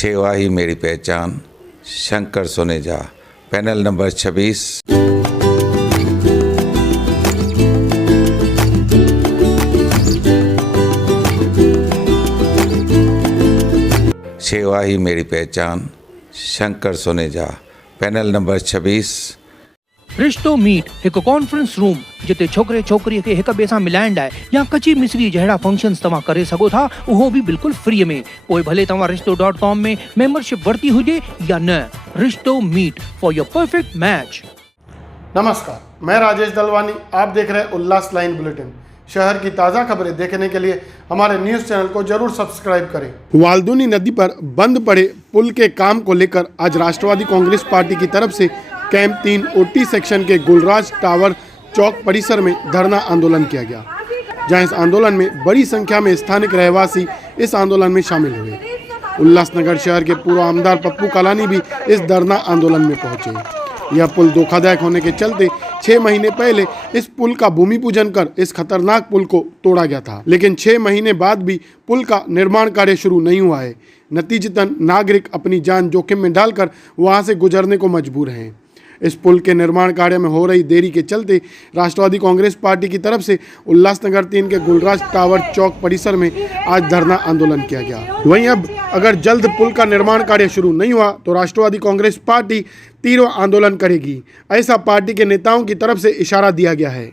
सेवा ही मेरी पहचान, शंकर सोनेजा, पैनल नंबर 26। सेवा ही मेरी पहचान, शंकर सोनेजा, पैनल नंबर 26। रिश्तो मीट एक कॉन्फ्रेंस रूम जिते छोकरे छोकरी के एक बे सां मिलाइण लाइ या कची मिसरी जहिड़ा फंक्शन्स तव्हां करे सघो था, उहो भी बिल्कुल फ्री में। पोइ भले तव्हां रिश्तो.com में मेंबरशिप वरती हुजे या न। रिश्तो meet for your perfect match. नमस्कार, मैं राजेश दलवानी। आप देख रहे हैं उल्लास लाइन बुलेटिन। शहर की ताज़ा खबरें देखने के लिए हमारे न्यूज़ चैनल को जरूर सब्सक्राइब करें। वाल्दुनी नदी पर बंद पड़े पुल के काम को लेकर आज राष्ट्रवादी कांग्रेस पार्टी की तरफ से कैंप 3 ओटी सेक्शन के गुलराज टावर चौक परिसर में धरना आंदोलन किया गया, जहां इस आंदोलन में बड़ी संख्या में स्थानिक रहवासी इस आंदोलन में शामिल हुए। उल्लासनगर शहर के पूर्व आमदार पप्पू कलानी भी इस धरना आंदोलन में पहुंचे। यह पुल धोखादायक होने के चलते 6 महीने पहले इस पुल का भूमि पूजन कर इस खतरनाक पुल को तोड़ा गया था, लेकिन 6 महीने बाद भी पुल का निर्माण कार्य शुरू नहीं हुआ है। नतीजतन नागरिक अपनी जान जोखिम में डालकर वहां से गुजरने को मजबूर हैं। इस पुल के निर्माण कार्य में हो रही देरी के चलते राष्ट्रवादी कांग्रेस पार्टी की तरफ से उल्लासनगर 3 के गुलराज टावर चौक परिसर में आज धरना आंदोलन किया गया। वहीं अब अगर जल्द पुल का निर्माण कार्य शुरू नहीं हुआ तो राष्ट्रवादी कांग्रेस पार्टी तीव्र आंदोलन करेगी, ऐसा पार्टी के नेताओं की तरफ से इशारा दिया गया है।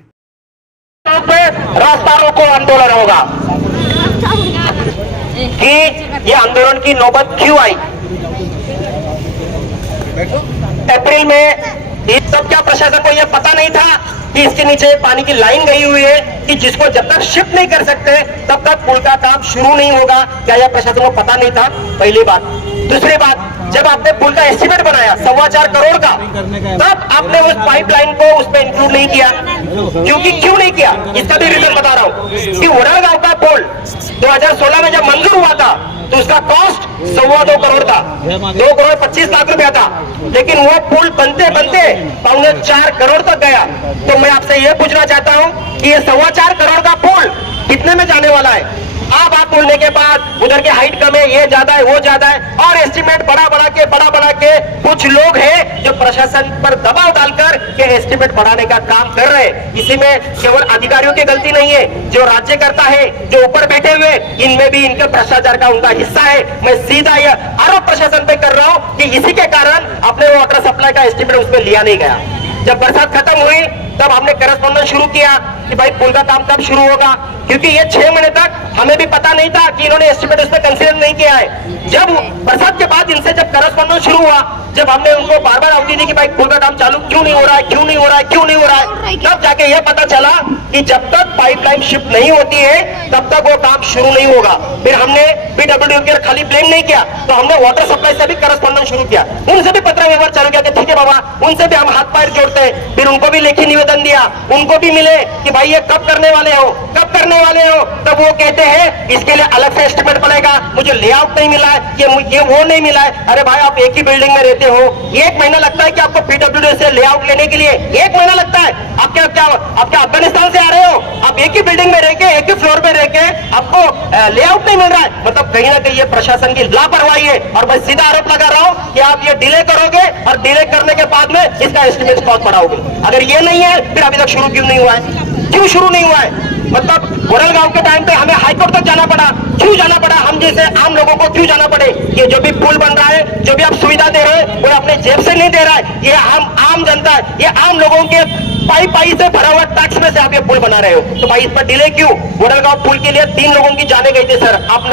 रास्ता रोको आंदोलन होगा कि ये आंदोलन की नौबत क्यों आई। अप्रैल में इस सब क्या प्रशासन को यह पता नहीं था कि इसके नीचे पानी की लाइन गई हुई है कि जिसको जब तक शिफ्ट नहीं कर सकते तब तक पुल का काम शुरू नहीं होगा। क्या यह प्रशासन को पता नहीं था? पहली बात। दूसरी बात, जब आपने पुल का एस्टिमेट बनाया 4.25 करोड़ का, तब आपने उस पाइपलाइन को उसमें इंक्लूड नहीं किया। क्यों नहीं किया, इसका भी रीजन बता रहा हूँ कि उड़ाल गांव का पुल 2016 में जब मंजूर हुआ था तो उसका कॉस्ट 2.25 करोड़ था, 2 करोड़ 25 लाख रुपया था, लेकिन वो पुल बनते बनते 4.25 करोड़ तक गया। तो मैं आपसे ये पूछना चाहता हूँ कि ये 4.25 करोड़ का पुल कितने में जाने वाला है? अब आप बोलने के बाद उधर के हाइट कम है, ये ज्यादा है, वो ज्यादा है, और एस्टिमेट बड़ा के कुछ लोग हैं जो प्रशासन पर दबाव डालकर के एस्टिमेट बढ़ाने का काम कर रहे हैं। इसी में केवल अधिकारियों की गलती नहीं है, जो राज्य करता है, जो ऊपर बैठे हुए, इनमें भी इनके भ्रष्टाचार का उनका हिस्सा है। मैं सीधा यह आरोप प्रशासन पे कर रहा हूं कि इसी के कारण अपने वाटर सप्लाई का एस्टिमेट उसमें लिया नहीं गया। जब बरसात खत्म हुई तब हमने करस्पॉन्डेंस शुरू किया कि भाई पुल का काम कब शुरू होगा, क्योंकि ये 6 महीने तक हमें भी पता नहीं था कि इन्होंने एस्टिमेट उसमें कंसीडर नहीं किया है। जब बरसात के बाद इनसे जब करस्पॉन्डेंस शुरू हुआ, जब हमने उनको बार बार अवधि दी कि भाई पुल का काम चालू क्यों नहीं हो रहा है, तब जाके ये पता चला कि जब तक पाइपलाइन शिफ्ट नहीं होती है तब तक वो काम शुरू नहीं होगा। फिर हमने पीडब्ल्यूडी के खाली ब्लेम नहीं किया, तो हमने वाटर सप्लाई से भी करस्पॉन्डेंस शुरू किया, उनसे भी पत्र व्यवहार चालू किया कि ठीक है बाबा, उनसे भी हम हाथ पैर जोड़ते हैं। फिर उनको भी लेखी निवेदन दिया, उनको भी मिले कि भाई ये कब करने वाले हो। तब वो कहते हैं इसके लिए अलग से एस्टिमेट बनेगा, मुझे लेआउट नहीं मिला है, ये वो नहीं मिला है। अरे भाई, आप एक ही बिल्डिंग में रहते हो, 1 महीना लगता है कि आपको पीडब्ल्यूडी से लेआउट लेने के लिए 1 महीना लगता है। आप क्या अफगानिस्तान से आ रहे हो? आप एक ही बिल्डिंग में रहकर, एक ही फ्लोर पे रहकर आपको लेआउट नहीं मिल रहा है। मतलब कहीं ना कहीं ये प्रशासन की लापरवाही है, और मैं सीधा आरोप लगा रहा हूं कि आप ये डिले करोगे और डिले करने के बाद में इसका एस्टिमेट कॉस्ट बढ़ाओगे। अगर ये नहीं है फिर अभी तक शुरू क्यों नहीं हुआ है? मतलब गोरल गांव के टाइम पे हमें हाईकोर्ट तक जाना पड़ा। क्यों जाना पड़ा? हम जैसे आम लोगों को क्यों जाना पड़े? ये जो भी पुल बन रहा है, जो भी आप सुविधा दे रहे हैं, वो अपने जेब से नहीं दे रहा है, ये आम जनता है, ये आम लोगों के पाई से भरा हुआ टैक्स में से आप ये पुल बना रहे हो। तो भाई इस पर डिले क्यों? गोरल गांव पुल के लिए 3 लोगों की जाने गई थी सर, आप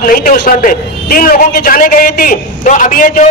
नहीं थे उस टाइम पे, 3 लोगों की जाने गई थी। तो अब ये जो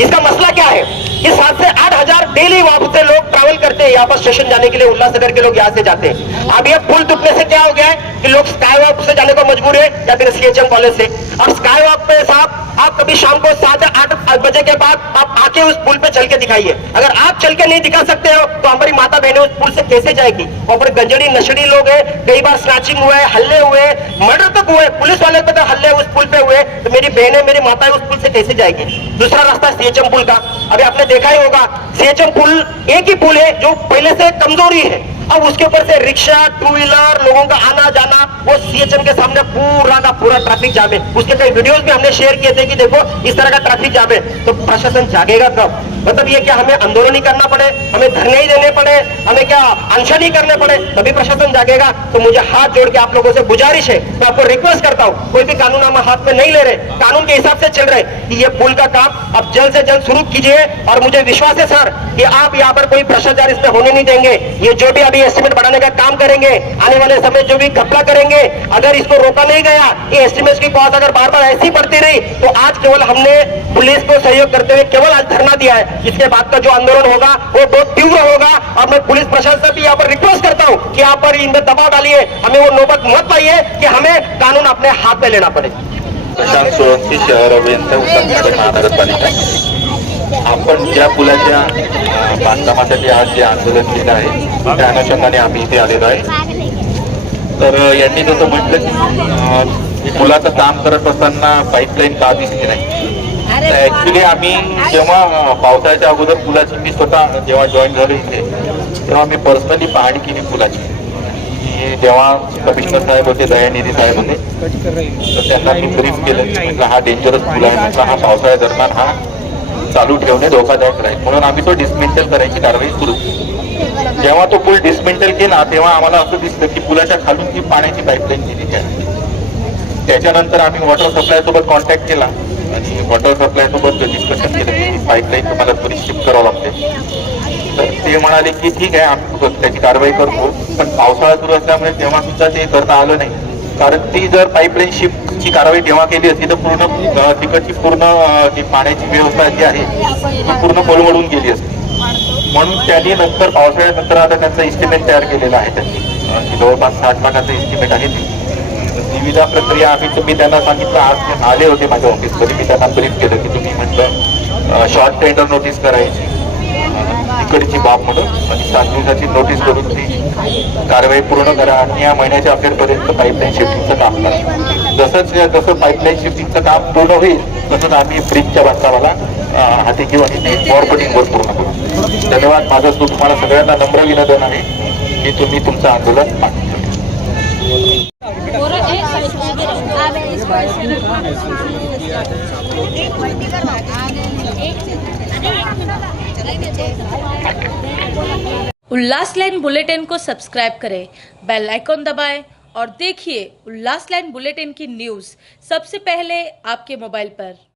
इसका मसला क्या है? इस 7 से 8,000 डेली वहां से लोग ट्रैवल करते हैं यहाँ पर स्टेशन जाने के लिए, उल्लासनगर के लोग यहाँ से जाते हैं। अब ये पुल टूटने से क्या हो गया है कि लोग स्काई वॉक से जाने को मजबूर है या फिर सीएचएम कॉलेज से। और स्काई वॉक पे साहब आप कभी शाम को 7 या 8 बजे के बाद आप आके उस पुल पे चल के दिखाइए। अगर आप चल के नहीं दिखा सकते हो तो हमारी माता बहनें उस पुल से कैसे जाएगी? और बड़े गंजड़ी नशड़ी लोग हैं, कई बार स्नैचिंग हुए, हल्ले हुए, मर्डर तक हुए, पुलिस वाले पे तो हल्ले उस पुल पे हुए, तो मेरी बहनें, मेरी माताएं उस पुल से कैसे जाएगी? दूसरा रास्ता सीएचएम पुल का, अभी आपने देखा ही होगा, सीएचएम पुल एक ही पुल है जो पहले से कमजोरी है। अब उसके ऊपर से रिक्शा, टू व्हीलर, लोगों का आना जाना, वो सीएचएम के सामने पूरा का पूरा ट्रैफिक जाम है। उसके कई वीडियोस भी हमने शेयर किए थे कि देखो इस तरह का ट्रैफिक जाम है। तो प्रशासन जागेगा कब? मतलब ये क्या हमें आंदोलन ही करना पड़े, हमें धरने ही देने पड़े, हमें क्या अनशन ही करने पड़े तभी प्रशासन जागेगा? तो मुझे हाथ जोड़ के आप लोगों से गुजारिश है, मैं आपको रिक्वेस्ट करता हूं, कोई भी कानून हम हाथ में नहीं ले रहे, कानून के हिसाब से चल रहे कि ये पुल का काम अब जल्द से जल्द शुरू कीजिए। और मुझे विश्वास है सर कि आप यहाँ पर कोई भ्रष्टाचार इसमें होने नहीं देंगे। ये जो भी अभी एस्टिमेट बढ़ाने का काम करेंगे, आने वाले समय जो भी घपला करेंगे, अगर इसको रोका नहीं गया, ये एस्टिमेट की कॉस्ट अगर बार बार ऐसी बढ़ती रही, तो आज केवल हमने पुलिस को सहयोग करते हुए केवल आज धरना दिया है। इसके बाद का जो आंदोलन होगा वो बहुत तीव्र होगा। और मैं पुलिस प्रशासन से भी यहाँ पर रिक्वेस्ट करता हूँ कि यहाँ पर इन पर दबाव डालिए, हमें वो नौबत मत पाइए कि हमें कानून अपने हाथ में लेना पड़े। प्रशांत सोळंकी, शहर अभियंता, उत्तर महानगरपालिका. आपण ज्या पुलाच्या बांधकामासाठी आज जे आंदोलन केलं आहे त्या अनुषंगाने आम्ही इथे आलेलो आहे. तर यांनी जसं म्हटलं की पुलाचं काम करत असताना पाईपलाईन का दिसली नाही. ऍक्च्युली आम्ही जेव्हा पावसाळ्याच्या अगोदर पुलाची मी स्वतः जेव्हा जॉईन झालो इथे तेव्हा मी पर्सनली पाहणी केली पुलाची. जेव्हा कमिशनर साहेब होते, दयानिधी साहेब होते, तर त्यांना मी ब्रीफ केलं की म्हटलं हा डेंजरस पूल आहे, म्हटलं हा पावसाळ्या दरम्यान हा चालू ठेवणे धोकादायक राहील, म्हणून आम्ही तो डिसमेंटल करायची कारवाई सुरू केली. जेव्हा तो पूल डिसमेंटल केला तेव्हा आम्हाला असं दिसलं की पुलाच्या खालून ती पाण्याची पाईपलाईन गेलेली आहे. त्याच्यानंतर आम्ही वॉटर सप्लाय सोबत कॉन्टॅक्ट केला आणि वॉटर सप्लाय सोबत डिस्कशन केलं की पाईपलाईन तुम्हाला त्वरित शिफ्ट करावं लागते. तर ते म्हणाले की ठीक आहे, आम्ही त्याची कारवाई करतो, पण पावसाळा सुरू असल्यामुळे तेव्हा सुद्धा ते करता आलं नाही. कारण ती जर पाईपलाईन शिफ्टची कारवाई तेव्हा केली असती तर पूर्ण तिकडची पूर्ण जी पाण्याची व्यवस्था जी आहे ती पूर्ण कोलमडून गेली असती. म्हणून त्यांनी नंतर पावसाळ्यानंतर आता त्यांचा इस्टिमेट तयार केलेला आहे. त्यांनी जवळपास 60 लाखाचं इस्टिमेट आहे. निविदा प्रक्रिया मी त्यांना सांगितलं, आज आले होते माझ्या ऑफिसमध्ये, मी त्यांना ब्रीफ केलं की तुम्ही म्हटलं शॉर्ट टेंडर नोटीस करायची तिकडची बाब म्हणून आणि 7 दिवसाची नोटीस करून ती कारवाई पूर्ण करा आणि या महिन्याच्या अखेरपर्यंत पाईपलाईन शिफ्टिंगचं काम करा. जसं पाईपलाईन शिफ्टिंगचं काम पूर्ण होईल तसंच आम्ही ब्रिजच्या बांधकामाला हाती घेऊन ते फॉरवर्डिंगवर पूर्ण करू. धन्यवाद. माझं तुम्हाला सगळ्यांना नम्र विनंती आहे की तुम्ही तुमचं आंदोलन मागे उल्लास लाइन बुलेटिन को सब्सक्राइब करें, बेल आइकॉन दबाएं और देखिए उल्लास लाइन बुलेटिन की न्यूज़ सबसे पहले आपके मोबाइल पर।